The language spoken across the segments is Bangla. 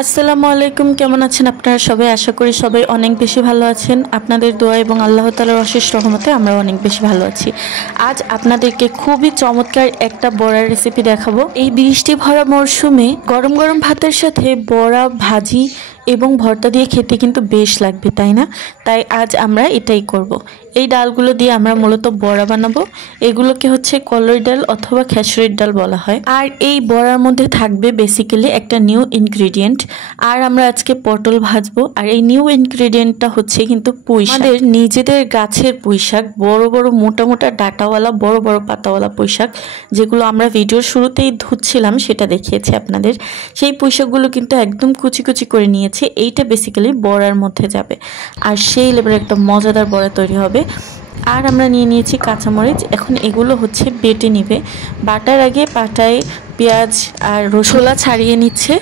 আসসালামু আলাইকুম, কেমন আছেন আপনারা সবাই? আশা করি সবাই অনেক বেশি ভালো আছেন। আপনাদের দোয়া এবং আল্লাহ তাআলার অশেষ রহমতে আমরা অনেক বেশি ভালো আছি। আজ আপনাদেরকে খুবই চমৎকার একটা বড়ার রেসিপি দেখাবো। এই বৃষ্টি ভরা মরশুমে গরম গরম ভাতের সাথে বড়া ভাজি এবং ভর্তা দিয়ে খেতে কিন্তু বেশ লাগবে, তাই না? তাই আজ আমরা এটাই করব। এই ডালগুলো দিয়ে আমরা মূলত বড়া বানাবো। এগুলোকে হচ্ছে কলই ডাল অথবা খেসারির ডাল বলা হয়। আর এই বড়ার মধ্যে থাকবে বেসিক্যালি একটা নিউ ইনগ্রেডিয়েন্ট। আর আমরা আজকে পটল ভাজবো। আর এই নিউ ইনগ্রেডিয়েন্টটা হচ্ছে কিন্তু পুঁই শাক। আমাদের নিজেদের গাছের পুঁই শাক, বড় বড় মোটা মোটা ডাঁটাওয়ালা বড় বড় পাতাওয়ালা পুঁই শাক, যেগুলো আমরা ভিডিওর শুরুতেই ধুচ্ছিলাম সেটা দেখিয়েছি আপনাদের। সেই পুঁই শাকগুলো কিন্তু একদম কুচি কুচি করে নিয়েছি। এইটা বেসিক্যালি বড়ার মধ্যে যাবে আর সেই লেভেলের একটা মজাদার বড়া তৈরি হবে। আর আমরা নিয়ে নিয়েছি কাঁচামরিচ। এখন এগুলো হচ্ছে বেটে নিবে। বাটার আগে পাটায় পেঁয়াজ আর রসুন ছাড়িয়ে নিচ্ছে,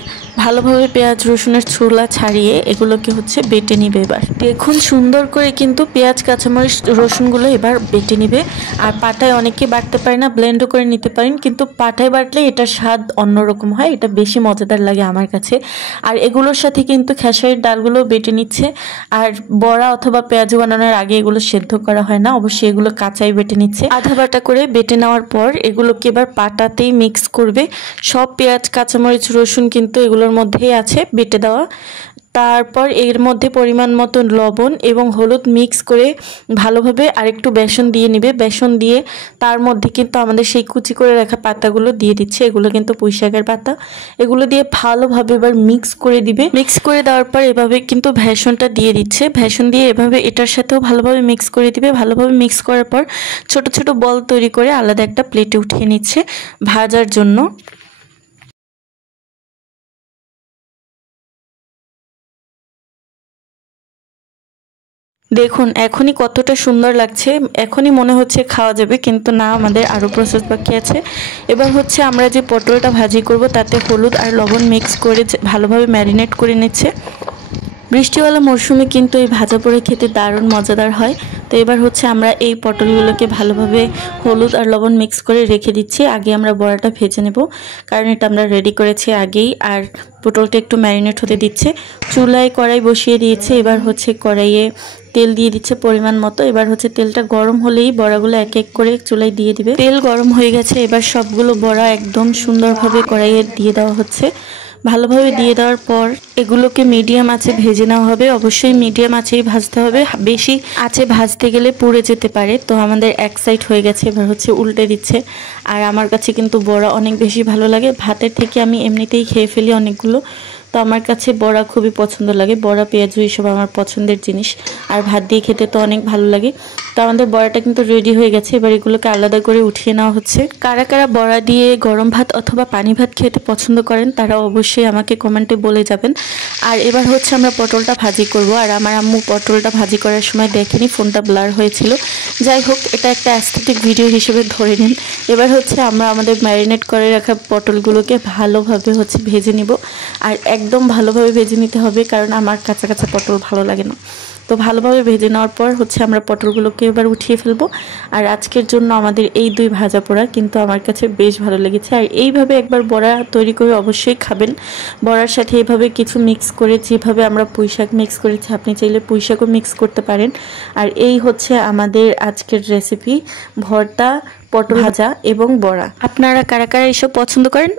ভালোভাবে পেঁয়াজ রসুনের ছোলা ছাড়িয়ে এগুলোকে হচ্ছে বেটে নিবে। এবার দেখুন সুন্দর করে কিন্তু পেঁয়াজ কাঁচামরিচ রসুনগুলো এবার বেটে নিবে। আর পাটায় অনেকে বাটতে পারে না, ব্লেন্ডও করে নিতে পারেন, কিন্তু পাটায় বাটলে এটার স্বাদ অন্যরকম হয়, এটা বেশি মজাদার লাগে আমার কাছে। আর এগুলোর সাথে কিন্তু খেসারির ডালগুলো বেটে নিচ্ছে। আর বড়া অথবা পেঁয়াজ বানানোর আগে এগুলো সেদ্ধ করা হয় না, অবশ্যই এগুলো কাঁচাই বেটে নিচ্ছে। আধা বাটা করে বেটে নেওয়ার পর এগুলোকে এবার পাটাতেই মিক্স করবে। সব পেঁয়াজ কাঁচামরিচ রসুন কিন্তু এগুলোর মধ্যেই আছে বেটে দেওয়া। তারপর এর মধ্যে পরিমাণ মতো লবণ এবং হলুদ মিক্স করে ভালোভাবে আরেকটু বেসন দিয়ে নিবে। বেসন দিয়ে তার মধ্যে কিন্তু আমাদের সেই কুচি করে রাখা পাতাগুলো দিয়ে দিচ্ছে। এগুলো কিন্তু পুঁই শাকের পাতা। এগুলো দিয়ে ভালোভাবে এবার মিক্স করে দিবে। মিক্স করে দেওয়ার পর এভাবে কিন্তু বেসনটা দিয়ে দিচ্ছে। বেসন দিয়ে এভাবে এটার সাথেও ভালোভাবে মিক্স করে দিবে। ভালোভাবে মিক্স করার পর ছোট ছোট বল তৈরি করে আলাদা একটা প্লেটে উঠিয়ে নিচ্ছে ভাজার জন্য। দেখুন এখনই কতটা সুন্দর লাগছে, এখনই মনে হচ্ছে খাওয়া যাবে, কিন্তু না, আমাদের আরও প্রসেস বাকি আছে। এবার হচ্ছে আমরা যে পটলটা ভাজি করব তাতে হলুদ আর লবণ মিক্স করে ভালোভাবে ম্যারিনেট করে নিচ্ছে। বৃষ্টিওয়ালা মরশুমে কিন্তু এই ভাজা পোড়া খেতে দারুণ মজাদার হয়। তো এবার হচ্ছে আমরা এই পটলগুলোকে ভালোভাবে হলুদ আর লবণ মিক্স করে রেখে দিচ্ছি। আগে আমরা বড়াটা ভেজে নেব, কারণ এটা আমরা রেডি করেছি আগেই। আর পটলটা একটু ম্যারিনেট হতে দিচ্ছে। চুলায় কড়াই বসিয়ে দিয়েছে। এবার হচ্ছে কড়াইয়ে তেল দিয়ে দিচ্ছে পরিমাণ মতো। এবার হচ্ছে তেলটা গরম হলেই বড়াগুলো এক এক করে চুলায় দিয়ে দিবে। তেল গরম হয়ে গেছে, এবার সবগুলো বড়া একদম সুন্দরভাবে কড়াইয়ে দিয়ে দেওয়া হচ্ছে। ভালোভাবে দিয়ে দেওয়ার পর এগুলোকে মিডিয়াম আঁচে ভেজে নেওয়া হবে। অবশ্যই মিডিয়াম আঁচেই ভাজতে হবে, বেশি আঁচে ভাজতে গেলে পুড়ে যেতে পারে। তো আমাদের এক সাইড হয়ে গেছে, এবার হচ্ছে উল্টে দিচ্ছে। আর আমার কাছে কিন্তু বড়া অনেক বেশি ভালো লাগে, ভাতের থেকে আমি এমনিতেই খেয়ে ফেলি অনেকগুলো। তো আমার কাছে বড়া খুবই পছন্দ লাগে, বড়া পেঁয়াজু এইসব আমার পছন্দের জিনিস। আর ভাত দিয়ে খেতে তো অনেক ভালো লাগে। তো আমাদের বড়াটা কিন্তু রেডি হয়ে গেছে। এবার এগুলোকে আলাদা করে উঠিয়ে নেওয়া হচ্ছে। কারা কারা বড়া দিয়ে গরম ভাত অথবা পানি ভাত খেতে পছন্দ করেন তারা অবশ্যই আমাকে কমেন্টে বলে যাবেন। আর এবার হচ্ছে আমরা পটলটা ভাজি করব। আর আমার আম্মু পটলটা ভাজি করার সময় দেখেনি, ফোনটা ব্লার হয়েছিল। যাই হোক, এটা একটা অ্যাস্থেটিক ভিডিও হিসেবে ধরে নিন। এবার হচ্ছে আমরা আমাদের ম্যারিনেট করে রাখা পটলগুলোকে ভালোভাবে হচ্ছে ভেজে নিব। আর একদম ভালোভাবে ভেজে নিতে হবে, কারণ আমার কাঁচা কাঁচা পটল ভালো লাগে না। তো ভালোভাবে ভেজে নেওয়ার পর হচ্ছে আমরা পটলগুলোকে এবার উঠিয়ে ফেলবো। আর আজকের জন্য আমাদের এই দুই ভাজা পোড়া কিন্তু আমার কাছে বেশ ভালো লেগেছে। আর এইভাবে একবার বড়া তৈরি করে অবশ্যই খাবেন। বড়ার সাথে এভাবে কিছু মিক্স করে, যেভাবে আমরা পুঁই শাক মিক্স করেছি আপনি চাইলে পুঁই শাকও মিক্স করতে পারেন। আর এই হচ্ছে আমাদের আজকের রেসিপি, ভর্তা, পটল ভাজা এবং বড়া। আপনারা কারা কারা এসব পছন্দ করেন